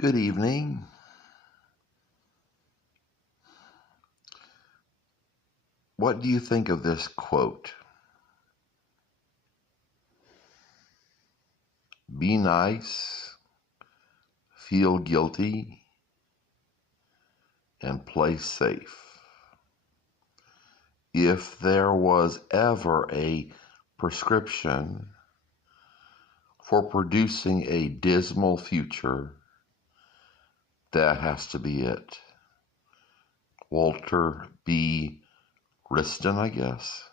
Good evening. What do you think of this quote? Be nice, feel guilty, and play safe. If there was ever a prescription for producing a dismal future, that has to be it. Walter B. Wriston, I guess.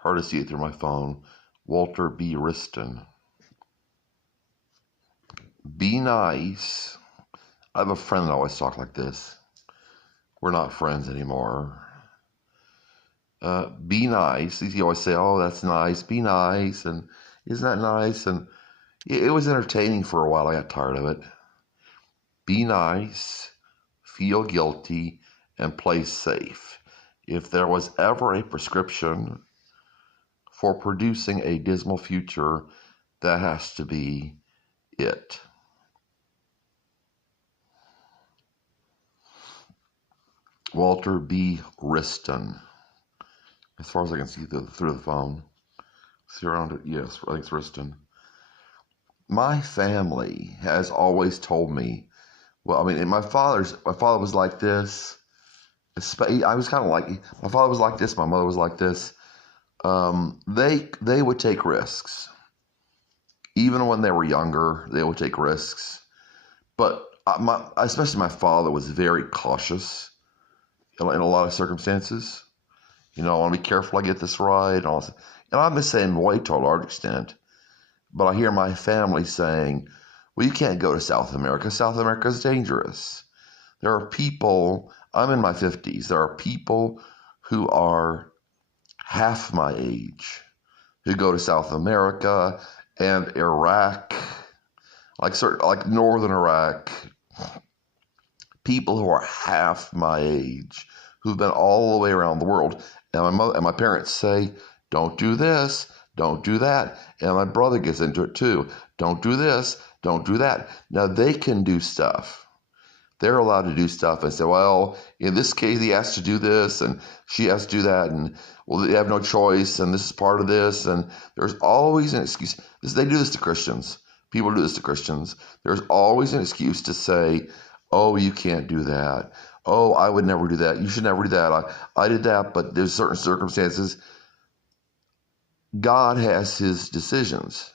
Hard to see it through my phone. Walter B. Wriston. Be nice. I have a friend that always talks like this. We're not friends anymore. Be nice. He always say, "Oh, that's nice. Be nice," and isn't that nice? And it was entertaining for a while. I got tired of it. Be nice, feel guilty, and play safe. If there was ever a prescription for producing a dismal future, that has to be it. Walter B. Wriston. As far as I can see through the phone. See around it? Yes, I think it's Wriston. My family has always told me, well, I mean, and my father was like this. I was kind of like, my father was like this, my mother was like this. They would take risks. Even when they were younger, they would take risks. But especially my father was very cautious in a lot of circumstances. I want to be careful I get this right. And I'm the same way to a large extent. But I hear my family saying, well, you can't go to South America. South America is dangerous. There are people, I'm in my 50s, there are people who are half my age who go to South America and Iraq, like northern Iraq, people who are half my age who've been all the way around the world. And my parents say, don't do this, don't do that. And my brother gets into it too. Don't do this, don't do that. Now they can do stuff. They're allowed to do stuff and say, well, in this case, he has to do this and she has to do that. And well, they have no choice. And this is part of this. And there's always an excuse. They do this to Christians. People do this to Christians. There's always an excuse to say, oh, you can't do that. Oh, I would never do that. You should never do that. I did that, but there's certain circumstances. God has his decisions.